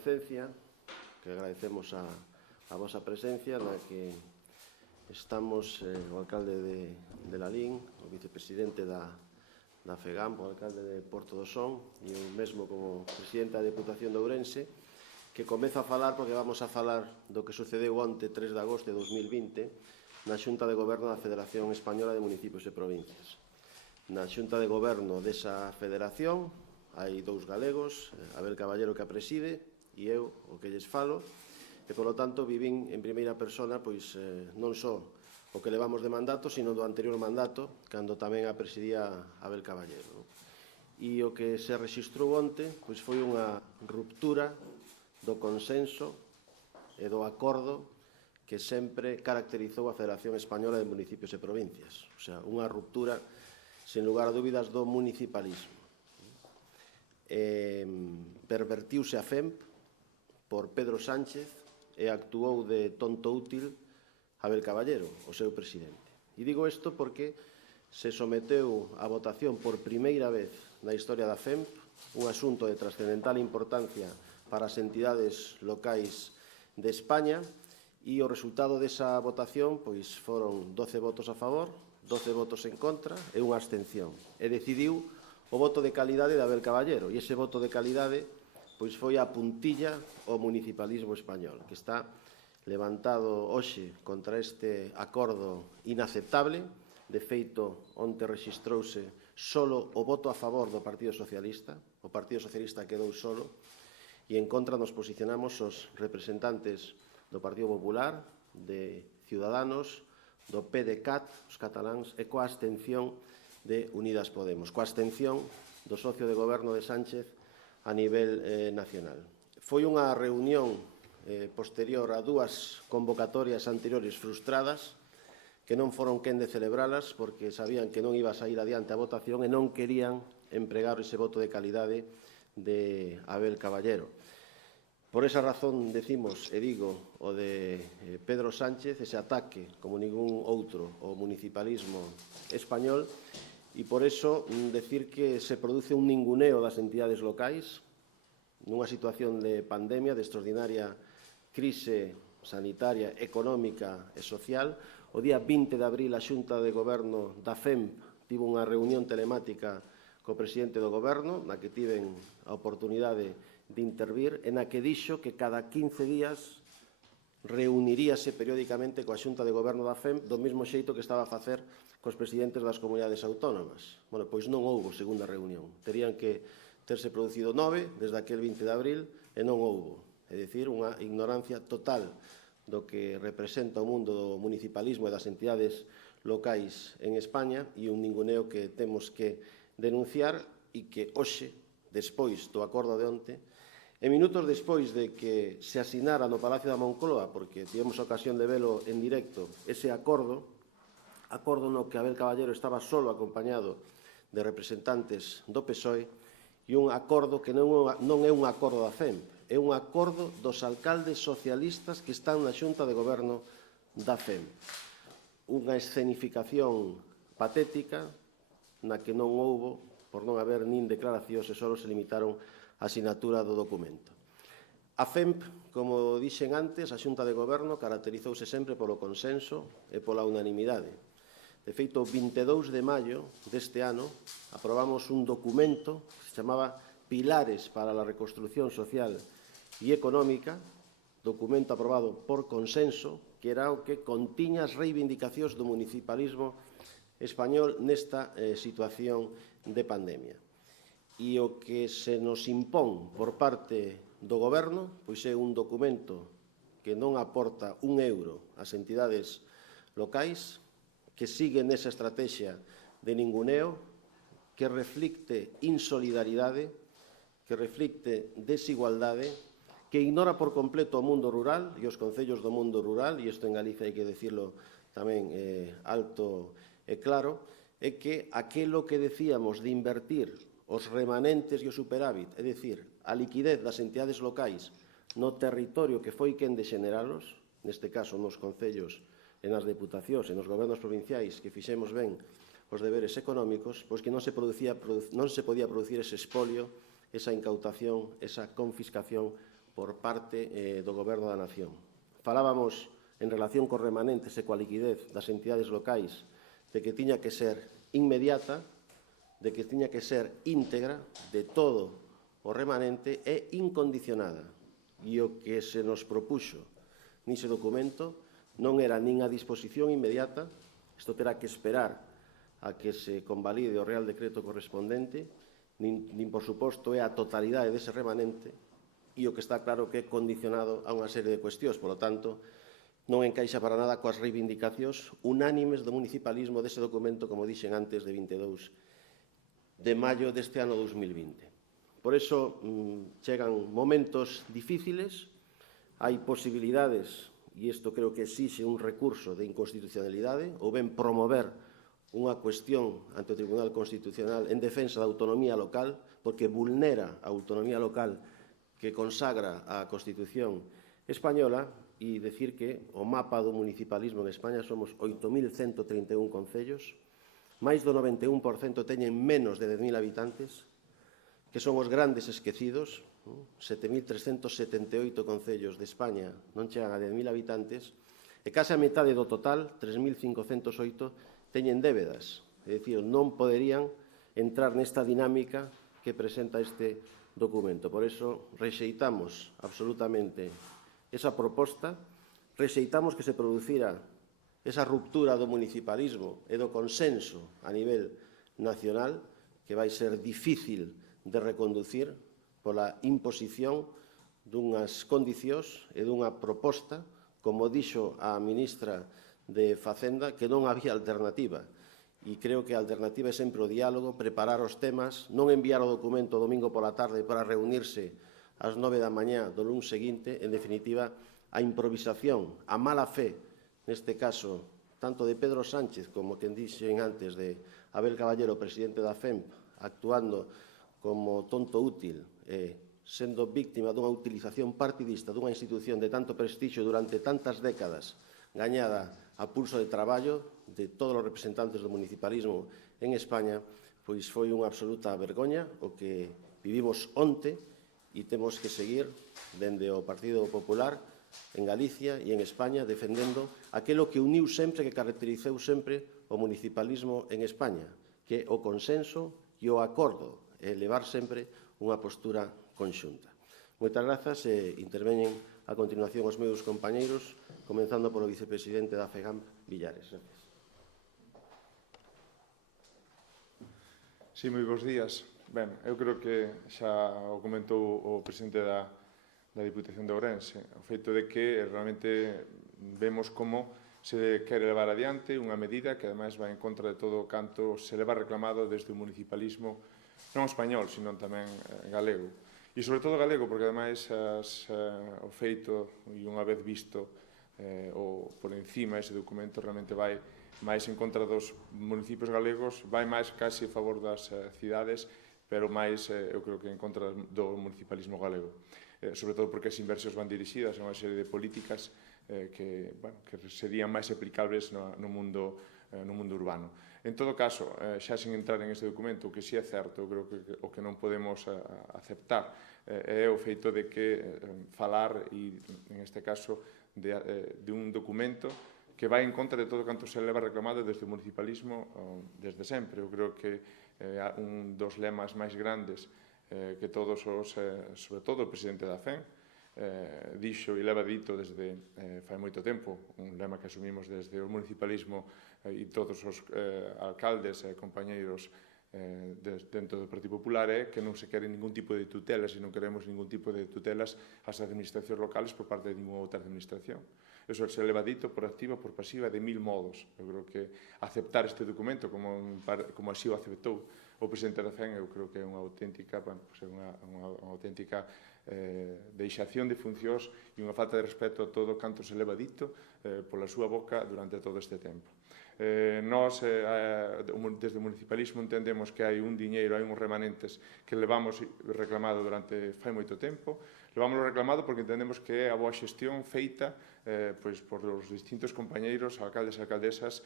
comparecencia, que agradecemos a vosa presencia, na que estamos o alcalde de Lalín, o vicepresidente da FEGAM, o alcalde de Porto do Son, e eu mesmo como presidente da Deputación de Ourense, que comeza a falar porque vamos a falar do que sucedeu onte, 3 de agosto de 2020, na Xunta de Goberno da Federación Española de Municipios e Provincias. Na Xunta de Goberno desa federación hai dous galegos, Abel Caballero, que a preside, e eu, o que lles falo, e, polo tanto, vivín en primeira persona non só o que levamos de mandato, sino do anterior mandato, cando tamén a presidía Abel Caballero. E o que se rexistrou onte foi unha ruptura do consenso e do acordo que sempre caracterizou a Federación Española de Municipios e Provincias. O sea, unha ruptura, sen lugar a dúbidas, do municipalismo. Pervertiuse a FEMP por Pedro Sánchez e actuou de tonto útil Abel Caballero, o seu presidente. E digo isto porque se someteu a votación por primeira vez na historia da FEMP un asunto de trascendental importancia para as entidades locais de España e o resultado desa votación foron 12 votos a favor, 12 votos en contra e unha abstención. E decidiu o voto de calidade de Abel Caballero, e ese voto de calidade foi a puntilla ao municipalismo español, que está levantado hoxe contra este acordo inaceptable. De feito, onte rexistrouse solo o voto a favor do Partido Socialista. O Partido Socialista quedou solo, e en contra nos posicionamos os representantes do Partido Popular, de Ciudadanos, do PDeCAT, os cataláns, e coa abstención de Unidas Podemos, coa abstención do socio de goberno de Sánchez a nivel nacional. Foi unha reunión posterior a dúas convocatorias anteriores frustradas que non foron quen de celebralas porque sabían que non iba a sair adiante a votación e non querían empregar ese voto de calidade de Abel Caballero. Por esa razón decimos, e digo, o de Pedro Sánchez, ese ataque como ningún outro ao municipalismo español. E por iso decir que se produce un ninguneo das entidades locais nunha situación de pandemia, de extraordinaria crise sanitaria, económica e social. O día 20 de abril a Xunta de Goberno da FEMP tivo unha reunión telemática co presidente do Goberno, na que tiven a oportunidade de intervir, e na que dixo que cada 15 días reuniríase periódicamente coa Xunta de Goberno da FEMP do mesmo xeito que estaba a facer cos presidentes das comunidades autónomas. Bueno, pois non houbo segunda reunión. Terían que terse producido 9 desde aquel 20 de abril e non houbo. É dicir, unha ignorancia total do que representa o mundo do municipalismo e das entidades locais en España e un ninguneo que temos que denunciar e que hoxe, despois do acordo de onte, e minutos despois de que se asinara no Palacio da Moncloa, porque tivemos a ocasión de velo en directo, ese acordo no que Abel Caballero estaba solo acompañado de representantes do PSOE, e un acordo que non é un acordo da FEMP, é un acordo dos alcaldes socialistas que están na Xunta de Goberno da FEMP. Unha escenificación patética na que non houbo, por non haber nin declaracións, e só se limitaron a asinatura do documento. A FEMP, como dixen antes, a Xunta de Goberno caracterizouse sempre polo consenso e pola unanimidade. De feito, o 22 de maio deste ano aprobamos un documento que se chamaba Pilares para la Reconstrucción Social e Económica, documento aprobado por consenso, que era o que contiña as reivindicacións do municipalismo español nesta situación de pandemia. E o que se nos impón por parte do Goberno é un documento que non aporta un euro ás entidades locais, que sigue nesa estrategia de ninguneo, que reflicte insolidaridade, que reflicte desigualdade, que ignora por completo o mundo rural e os concellos do mundo rural, e isto en Galicia hai que dicirlo tamén alto e claro, é que aquilo que decíamos de invertir os remanentes e o superávit, é dicir, a liquidez das entidades locais no territorio que foi quen de xeneralos, neste caso nos concellos e nas deputacións e nos gobernos provinciais que fixemos ben os deberes económicos, pois que non se podía producir ese expolio, esa incautación, esa confiscación por parte do Goberno da Nación. Falábamos en relación cos remanentes e coa liquidez das entidades locais de que tiña que ser inmediata, de que tiña que ser íntegra de todo o remanente e incondicionada. E o que se nos propuxo nese documento non era nin a disposición inmediata, isto terá que esperar a que se convalide o Real Decreto correspondente, nin por suposto é a totalidade dese remanente, e o que está claro que é condicionado a unha serie de cuestións. Por lo tanto, non encaixa para nada coas reivindicacións unánimes do municipalismo dese documento, como dixen antes, de 22 de maio deste ano 2020. Por iso, chegan momentos difíciles, hai posibilidades, e isto creo que exixe un recurso de inconstitucionalidade, ou ben promover unha cuestión ante o Tribunal Constitucional en defensa da autonomía local, porque vulnera a autonomía local que consagra a Constitución española, e decir que o mapa do municipalismo en España somos 8.131 concellos, máis do 91% teñen menos de 10.000 habitantes, que son os grandes esquecidos, 7.378 concellos de España non chegan a 10.000 habitantes, e case a metade do total, 3.508, teñen débedas, é dicir, non poderían entrar nesta dinámica que presenta este documento. Por iso, rexeitamos absolutamente esa proposta, rexeitamos que se producira esa ruptura do municipalismo e do consenso a nivel nacional, que vai ser difícil de reconducir pola imposición dunhas condicións e dunha proposta, como dixo a ministra de Facenda, que non había alternativa. E creo que a alternativa é sempre o diálogo, preparar os temas, non enviar o documento o domingo pola tarde para reunirse ás 9 da mañá do luns seguinte, en definitiva, a improvisación, a mala fe, neste caso, tanto de Pedro Sánchez como quen dixen antes de Abel Caballero, presidente da FEMP, actuando como tonto útil, sendo víctima dunha utilización partidista dunha institución de tanto prestixio durante tantas décadas, gañada a pulso de traballo de todos os representantes do municipalismo en España, pois foi unha absoluta vergoña o que vivimos onte, e temos que seguir dende o Partido Popular en Galicia e en España defendendo aquilo que uniu sempre, que caracterizou sempre o municipalismo en España, que é o consenso e o acordo, e levar sempre unha postura conxunta. Moitas grazas e interveñen a continuación os meus compañeiros, comenzando polo vicepresidente da FEGAMP, Villares. Gracias. Sí, moi bons días. Ben, eu creo que xa o comentou o presidente da Diputación de Ourense, o feito de que realmente vemos como se quere levar adiante unha medida que ademais vai en contra de todo o canto se leva reclamado desde o municipalismo non español, sino tamén galego. E sobre todo galego, porque ademais o feito, e unha vez visto ou por encima ese documento, realmente vai máis en contra dos municipios galegos, vai máis casi a favor das cidades, pero máis, eu creo que en contra do municipalismo galego. Sobre todo porque as inversións van dirixidas a unha serie de políticas que serían máis aplicables no mundo urbano. En todo caso, xa sin entrar en este documento, o que sí é certo, eu creo que o que non podemos aceptar é o feito de que falar, e en este caso, de un documento que vai en contra de todo canto se leva reclamado desde o municipalismo desde sempre. Eu creo que un dos lemas máis grandes que todos os, sobre todo o presidente da FEN, dixo e leva dito desde fai moito tempo, un lema que asumimos desde o municipalismo e todos os alcaldes e compañeiros dentro do Partido Popular, é que non se quere ningún tipo de tutelas e non queremos ningún tipo de tutelas ás administracións locales por parte de ninguna outra administración. Eso se leva dito por activa, por pasiva, de 1000 modos. Eu creo que aceptar este documento como así o aceptou o presidente da FEN, eu creo que é unha auténtica deixación de funcións e unha falta de respeto a todo canto se leva dito pola súa boca durante todo este tempo. Nós, desde o municipalismo, entendemos que hai un diñeiro, hai uns remanentes que levamos reclamado durante fai moito tempo. Levamos reclamado porque entendemos que é a boa xestión feita por os distintos compañeiros, alcaldes e alcaldesas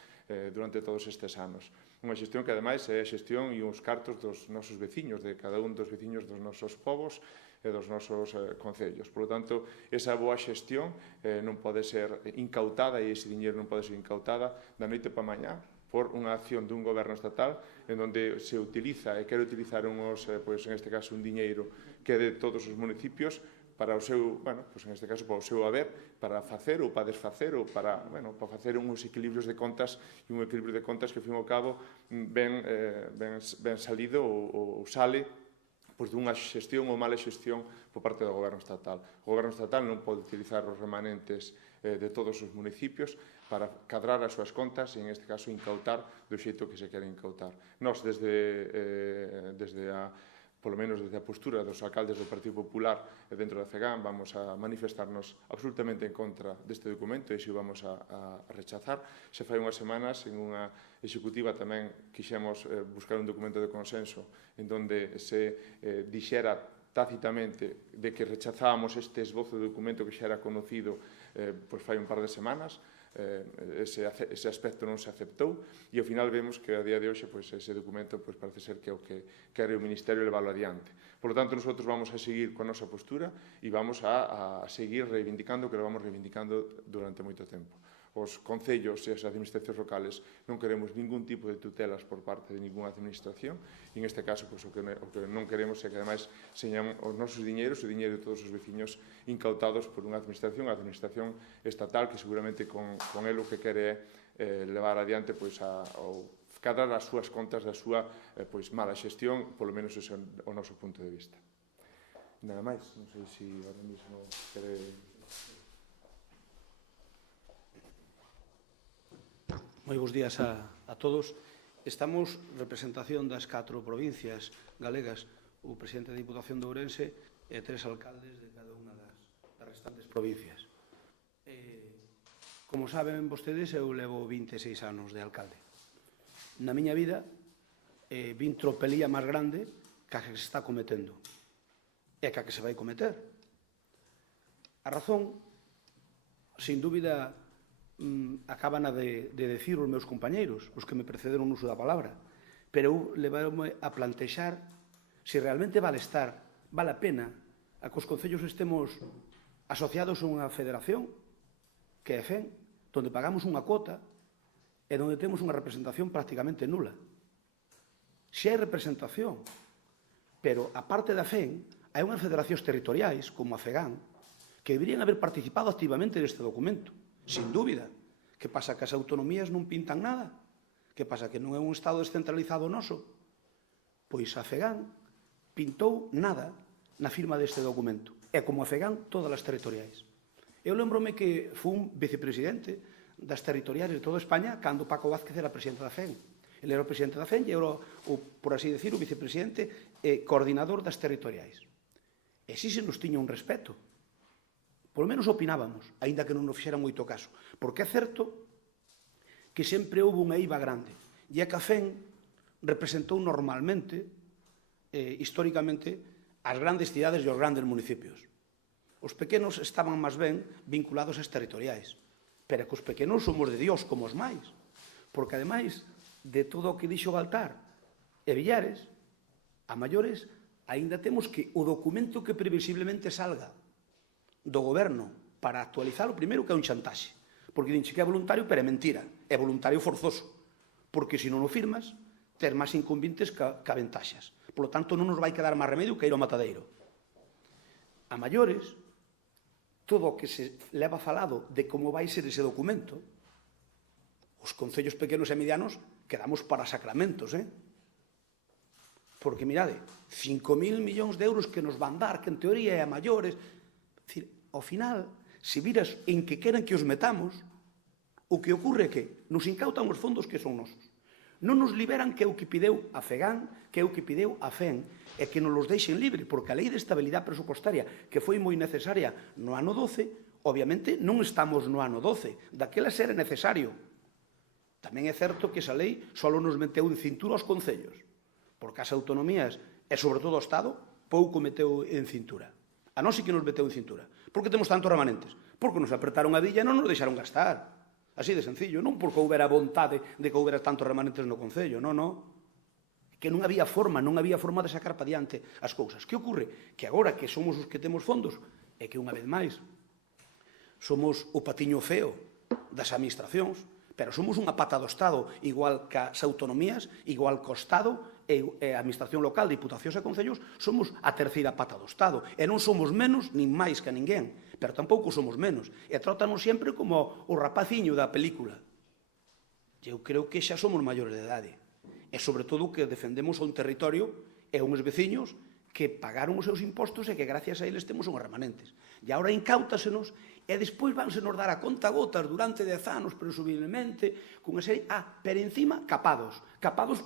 durante todos estes anos. Unha xestión que, ademais, é a xestión e os cartos dos nosos veciños, de cada un dos veciños dos nosos povos, e dos nosos concellos. Por lo tanto, esa boa xestión non pode ser incautada e ese diñeiro non pode ser incautada da noite para mañá por unha acción dun goberno estatal en onde se utiliza e quere utilizar en este caso, un diñeiro que é de todos os municipios para o seu, en este caso, para o seu haber, para facer ou para desfacer ou para facer uns equilibrios de contas e un equilibrio de contas que, ao fin e ao cabo, ben salido ou sale dunha xestión ou mala xestión por parte do goberno estatal. O goberno estatal non pode utilizar os remanentes de todos os municipios para cadrar as súas contas e, en este caso, incautar do xeito que se quere incautar. Nós, polo menos desde a postura dos alcaldes do Partido Popular e dentro da FEGAN, vamos a manifestarnos absolutamente en contra deste documento e se o vamos a rechazar. Se fai unhas semanas, en unha executiva tamén quixemos buscar un documento de consenso en donde se dixera tácitamente de que rechazábamos este esbozo de documento que xa era conocido fai un par de semanas. Ese aspecto non se aceptou e ao final vemos que a día de hoxe ese documento parece ser que é o que quere o Ministerio leválo adiante. Por lo tanto, nosotros vamos a seguir con a nosa postura e vamos a seguir reivindicando o que lo vamos reivindicando durante moito tempo. Os concellos e as administracións locales non queremos ningún tipo de tutelas por parte de ninguna administración e, en este caso, o que non queremos é que, ademais, señan os nosos diñeiros e o diñeiro de todos os veciños incautados por unha administración, a administración estatal, que seguramente con el o que quere é levar adiante ou cadrar as súas contas da súa mala xestión, polo menos ese é o noso punto de vista. Nada máis, non sei se ahora mismo quere... Moi bons días a todos. Estamos representación das 4 provincias galegas, o presidente da Diputación de Ourense e 3 alcaldes de cada unha das restantes provincias. Como saben vostedes, eu levo 26 anos de alcalde. Na miña vida, vin tropelía máis grande que a que se está cometendo e que a que se vai cometer. A razón, sin dúbida, acaban de decir os meus compañeiros, os que me precederon no uso da palabra, pero eu leváronme a plantexar se realmente vale a pena a que os concellos estemos asociados a unha federación que é FEN, onde pagamos unha cuota e onde temos unha representación prácticamente nula. Se hai representación, pero aparte da FEN hai unhas federacións territoriais, como a FEGAN, que deberían haber participado activamente neste documento. Sin dúbida. Que pasa que as autonomías non pintan nada? Que pasa que non é un Estado descentralizado noso? Pois a FEGAN pintou nada na firma deste documento. E como a FEGAN, todas as territoriais. Eu lembrome que fui un vicepresidente das territoriais de toda España cando Paco Vázquez era presidente da FEN. Ele era o presidente da FEN e era, por así decir, o vicepresidente e coordinador das territoriais. E si se nos tiña un respeto. Polo menos opinábamos, aínda que non nos fixeran moito caso. Porque é certo que sempre houve unha eiva grande. E a FEN representou normalmente, históricamente, as grandes cidades e os grandes municipios. Os pequenos estaban máis ben vinculados ás territoriais. Pero é que os pequenos somos de Dios como os máis. Porque, ademais, de todo o que dixo Baltar e Villares, a maiores, aínda temos que o documento que previsiblemente salga do goberno para actualizar o primeiro que é un chantaxe. Porque dinche que é voluntario, pero é mentira. É voluntario forzoso. Porque se non o firmas, ter máis inconvenientes que ventaxas. Por lo tanto, non nos vai quedar máis remedio que ir ao matadeiro. A maiores, todo o que se leva falado de como vai ser ese documento, os concellos pequenos e medianos quedamos para sacramentos, Porque, mirade, 5.000 millóns de euros que nos van dar, que en teoría é a maiores... Ao final, se viras en que queren que os metamos, o que ocorre é que nos incautan os fondos que son nosos. Non nos liberan que é o que pideu a FEGAN, que é o que pideu a FEN, e que nos los deixen libre, porque a lei de estabilidade presupostaria, que foi moi necesaria no ano 12, obviamente non estamos no ano 12, daquela ser necesario. Tamén é certo que esa lei só nos meteu en cintura aos concellos, porque as autonomías, e sobre todo o Estado, pouco meteu en cintura. A nós sí que nos meteu en cintura. Por que temos tantos remanentes? Porque nos apretaron a villa e non nos deixaron gastar. Así de sencillo. Non porque houbera vontade de que houbera tantos remanentes no Concello. Non. que non había forma de sacar para diante as cousas. Que ocorre? Que agora que somos os que temos fondos, é que unha vez máis somos o patiño feo das administracións, pero somos unha pata do Estado, igual que as autonomías, igual que o Estado e a administración local, diputacións e concellos, somos a terceira pata do Estado. E non somos menos nin máis que ninguén, pero tampouco somos menos. E trátanos sempre como o rapaciño da película. Eu creo que xa somos maiores de idade. E, sobre todo, que defendemos a un territorio e a uns veciños que pagaron os seus impostos e que, gracias a eles, temos unhos remanentes. E agora incáutasenos e despois vanse nos dar a conta gotas durante 10 anos, presumiblemente, cunha serie... pero encima, capados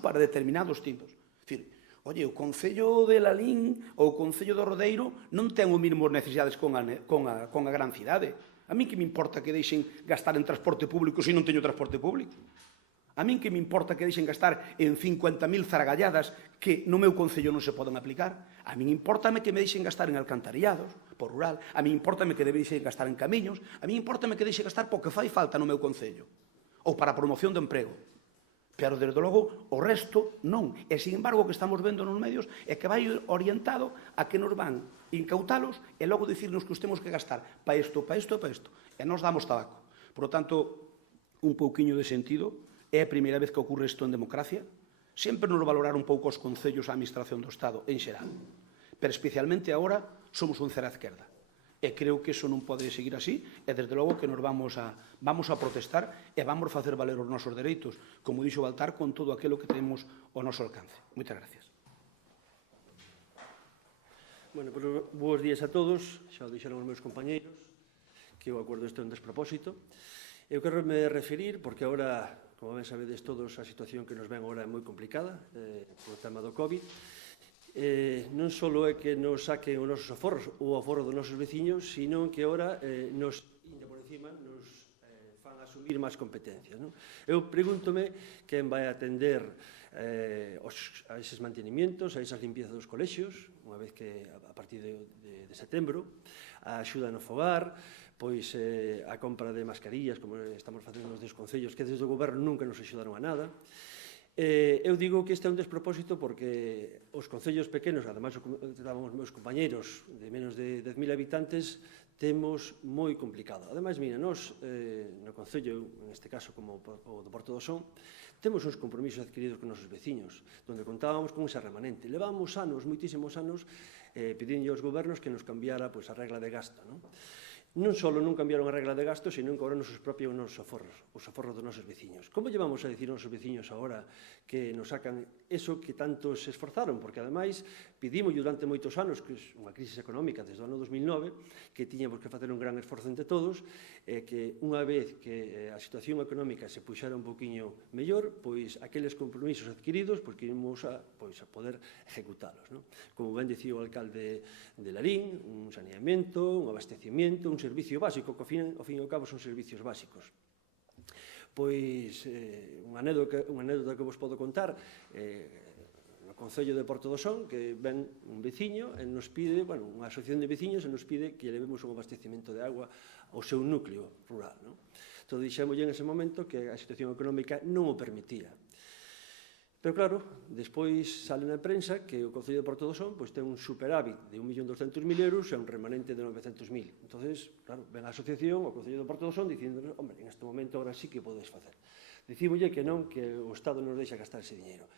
para determinados tipos. Dicir, oye, o Concello de Lalín ou o Concello do Rodeiro non ten os mínimos necesidades con a gran cidade. A mí que me importa que deixen gastar en transporte público se non teño transporte público? A min que me importa que deixen gastar en 50.000 zaragalladas que no meu concello non se poden aplicar? A min importame que me deixen gastar en alcantarillados, por rural. A min importame que deixen gastar en camiños. A min importame que deixen gastar porque fai falta no meu concello. Ou para a promoción do emprego. Pero, desde logo, o resto non. E, sin embargo, o que estamos vendo nos medios é que vai orientado a que nos van incautalos e logo dicirnos que os temos que gastar para isto, para isto e para isto. E nos damos tabaco. Por lo tanto, un pouquiño de sentido. É a primeira vez que ocorre isto en democracia. Sempre nos valorar un pouco os concellos a administración do Estado en xeral. Pero especialmente agora somos un cero á esquerda. E creo que iso non pode seguir así e desde logo que nos vamos a protestar e vamos a facer valer os nosos dereitos, como dixo Baltar, con todo aquilo que temos ao noso alcance. Moitas gracias. Bueno, pues, bons días a todos. Xa o dixeron os meus compañeiros que o acordo este é un despropósito. Eu quero me referir, porque agora, como ben sabedes todos, a situación que nos ven agora é moi complicada polo tema do COVID. Non só é que nos saquen os nosos aforros ou o aforro dos nosos veciños, sino que agora nos, ainda por encima, nos fan asumir máis competencias. Non? Eu pregúntome quen vai atender a eses mantenimientos, a esas limpiezas dos colexios, unha vez que a partir de setembro, a axuda no fogar, pois a compra de mascarillas, como estamos facendo nos dos concellos, que desde o goberno nunca nos axudaron a nada. Eu digo que este é un despropósito porque os concellos pequenos, ademais estábamos meus compañeiros de menos de 10.000 habitantes, temos moi complicado. Ademais, mira, nós no concello, en este caso como o do Porto do Son, temos uns compromisos adquiridos con nosos veciños, onde contábamos con ese remanente. Levamos anos, moitísimos anos, pedindo aos gobernos que nos cambiara a regla de gasto, non? Non só non cambiaron a regla de gasto, sino que agora nos expropian os aforros dos nosos veciños. Como llevamos a dicir aos nosos veciños agora que nos sacan eso que tanto se esforzaron? Porque, ademais, pedimos durante moitos anos, que é unha crisis económica desde o ano 2009, que tiñamos que facer un gran esforzo entre todos, e que unha vez que a situación económica se puxera un poquinho mellor, pois aqueles compromisos adquiridos, pois que íamos a poder ejecutalos. Non? Como ben dicía o alcalde de Larín, un saneamento, un abastecimiento, un servicio básico, que ao fin e ao cabo son servicios básicos. Pois, unha anécdota que vos podo contar, no Concello de Porto do Son, que ven un veciño e nos pide, unha asociación de veciños e nos pide que levemos un abastecimento de agua ao seu núcleo rural. Entón, dixémoslle en ese momento que a situación económica non o permitía. Pero, claro, despois sale na prensa que o Concello de Porto do Son ten un superávit de 1.200.000 euros e un remanente de 900.000. Entón, claro, ven a asociación, o Concello de Porto do Son, dicindo, hombre, en este momento ahora sí que podes facer. Dicímolle que non, que o Estado nos deixa gastar ese diñeiro.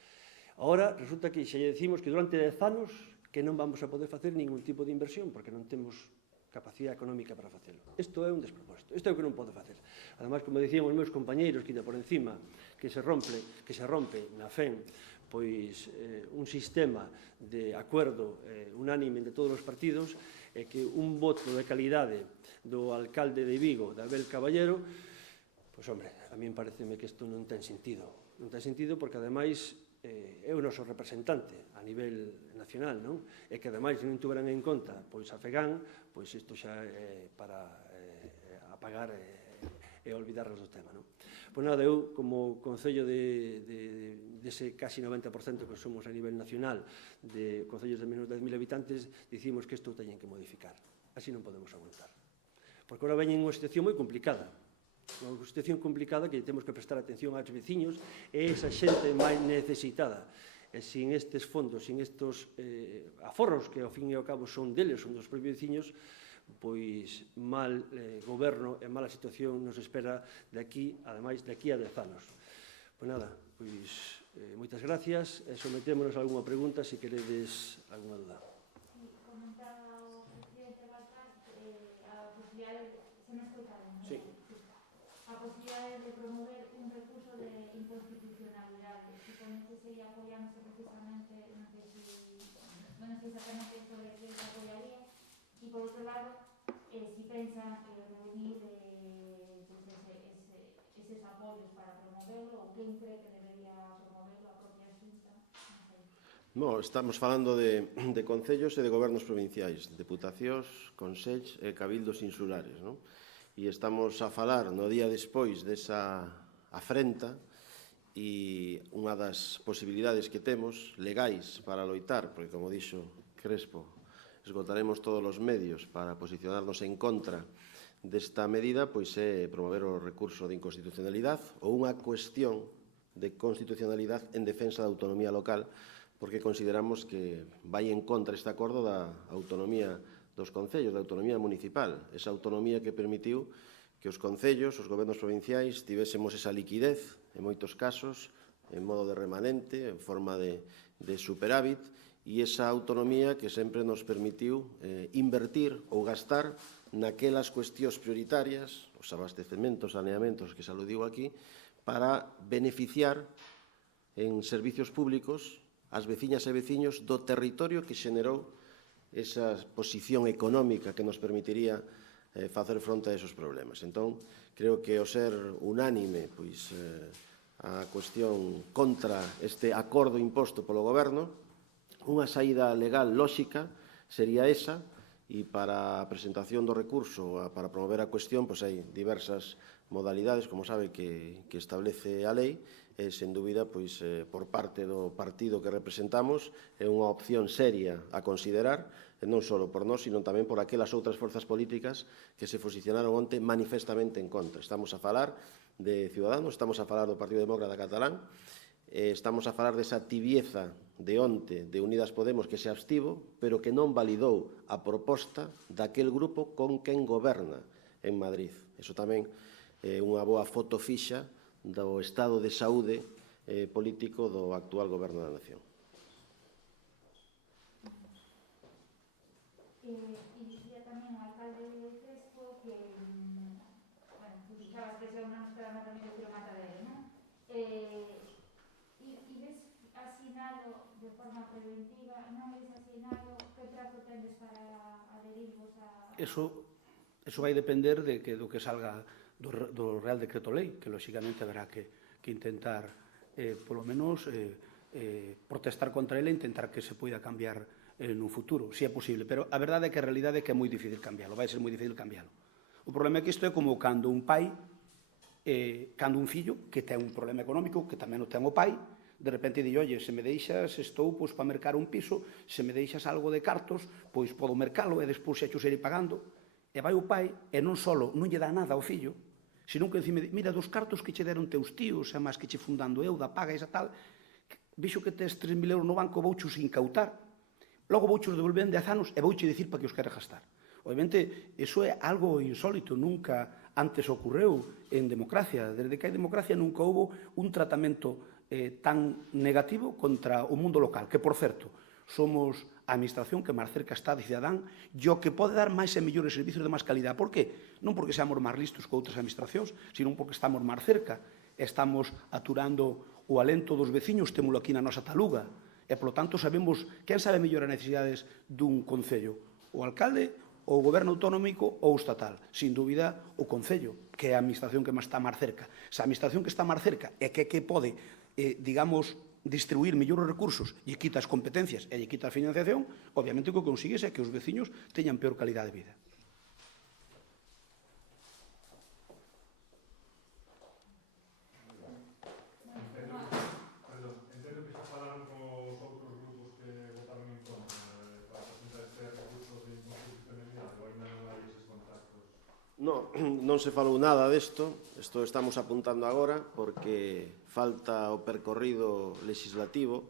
Agora, resulta que xa lle decimos que durante 10 anos que non vamos a poder facer ningún tipo de inversión, porque non temos capacidade económica para facelo. Isto é un despropósito. Isto é o que non pode facer. Ademais, como dicían os meus compañeiros, que por encima que se rompe na FEN pois un sistema de acordo unánime de todos os partidos e que un voto de calidade do alcalde de Vigo, de Abel Caballero, pois, hombre, a min pareceme que isto non ten sentido. Non ten sentido porque, ademais, é o noso representante a nivel nacional, non? E que, ademais, non tuveran en conta pois a FEGAN, pois isto xa é para apagar e olvidarnos do tema, non? Pois nada, eu, como Concello dese casi 90% que somos a nivel nacional de concellos de menos de 10.000 habitantes, dicimos que isto teñen que modificar. Así non podemos aguantar. Porque agora veñen unha situación moi complicada. Unha situación complicada que temos que prestar atención aos veciños e esa xente máis necesitada. E sin estes fondos, sin estes aforros, que ao fin e ao cabo son deles, son dos propios veciños, pois mal goberno e mala situación nos espera de aquí, ademais, de aquí a 10 anos. Pois nada, pois moitas gracias e sometémonos a alguna pregunta se queredes alguna duda. Comentaba o presidente Baltar a posibilidade, se me escoitaron, Sí. A posibilidade de promover un recurso de inconstitucionalidade. Supoño que sería apoiándose precisamente, non sei exactamente sobre que se apoiaría, e por outro lado, si pensan reunir eses apoios para promoverlo, ou quen cree que debería promoverlo, a propia Xunta, non sei. No, estamos falando de concellos e de gobernos provinciais, deputacións, consellos e cabildos insulares, non? E estamos a falar no día despois desa afrenta e unha das posibilidades que temos legais para loitar, porque como dixo Crespo, esgotaremos todos os medios para posicionarnos en contra desta medida, pois é promover o recurso de inconstitucionalidade ou unha cuestión de constitucionalidade en defensa da autonomía local, porque consideramos que vai en contra este acordo da autonomía dos concellos, da autonomía municipal, esa autonomía que permitiu que os concellos, os gobernos provinciais, tivésemos esa liquidez, en moitos casos, en modo de remanente, en forma de superávit, e esa autonomía que sempre nos permitiu invertir ou gastar naquelas cuestións prioritarias, os abastecementos, saneamentos que se aludiu aquí, para beneficiar en servicios públicos as veciñas e veciños do territorio que xenerou esa posición económica que nos permitiría facer fronte a esos problemas. Entón, creo que o ser unánime pois, a cuestión contra este acordo imposto polo goberno, unha saída legal lóxica sería esa, e para a presentación do recurso, para promover a cuestión, pois hai diversas modalidades, como sabe, que establece a lei, e, sen dúbida, pois, por parte do partido que representamos, é unha opción seria a considerar, e non só por nós, sino tamén por aquelas outras forzas políticas que se posicionaron onte manifestamente en contra. Estamos a falar de Ciudadanos, estamos a falar do Partido Demócrata Catalán, estamos a falar desa tibieza de onte de Unidas Podemos que se abstivo, pero que non validou a proposta daquel grupo con quen goberna en Madrid. Iso tamén é unha boa foto fixa do estado de saúde político do actual goberno da nación. E dicía tamén o alcalde de Crespo que, utilizaba a expresión non esperaba tamén de tiro matadero, non? E ves asinado de forma preventiva, non ves asinado que trazo tendes para adherirvos a... Eso vai depender do que salga do Real Decreto Lei, que lóxicamente haberá que intentar, polo menos, protestar contra ele e intentar que se poida cambiar no futuro, se é posible. Pero a verdade é que a realidade é que é moi difícil cambiarlo, vai ser moi difícil cambiarlo. O problema é que isto é como cando un pai, cando un fillo que ten un problema económico, que tamén o ten o pai, de repente di, oye, se me deixas, estou pois, para mercar un piso, se me deixas algo de cartos, pois podo mercalo e despois xa xo serei pagando. E vai o pai e non só non lle dá nada ao fillo, senón que encima, mira, dos cartos que che deron teus tíos, e máis que che fundando eu, da paga e esa tal, vixo que tes 3.000 euros no banco, vouchos incautar, logo vouchos devolver en 10 anos e vouche dicir para que os queres gastar. Obviamente, iso é algo insólito, nunca antes ocorreu en democracia. Desde que hai democracia nunca houve un tratamento tan negativo contra o mundo local, que, por certo, somos a administración que máis cerca está de cidadán e o que pode dar máis e mellores servicios de máis calidad. Por que? Non porque seamos máis listos que outras administracións, sino porque estamos máis cerca, estamos aturando o alento dos veciños, témolo aquí na nosa taluga, e, polo tanto, sabemos quen sabe mellor as necesidades dun concello, o alcalde, o goberno autonómico ou estatal. Sin dúbida, o concello, que é a administración que está máis cerca. Se a administración que está máis cerca é que pode, digamos, distribuir mellores recursos e quita as competencias e quita a financiación, obviamente o que consigues é que os veciños teñan peor calidade de vida. Entendo que xa falaron cos outros grupos que votaron en contra para presentar este recurso de inconstitucionalidade ou ainda non hai eses contactos? Non se falou nada desto, isto estamos apuntando agora porque falta o percorrido legislativo,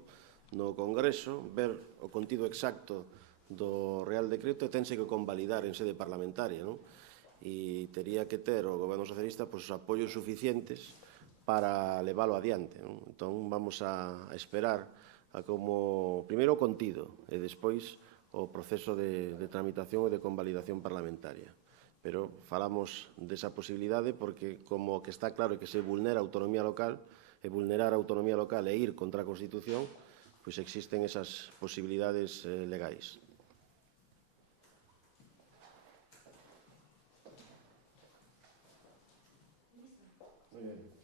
no Congreso, ver o contido exacto do Real Decreto e tense que convalidar en sede parlamentaria, non? E tería que ter o Goberno Socialista os apoios suficientes para leválo adiante, non? Entón, vamos a esperar a como, primeiro o contido e despois o proceso de tramitación e de convalidación parlamentaria. Pero falamos desa posibilidade porque como que está claro que se vulnera a autonomía local e vulnerar a autonomía local e ir contra a Constitución, pois existen esas posibilidades legais. Muy bien.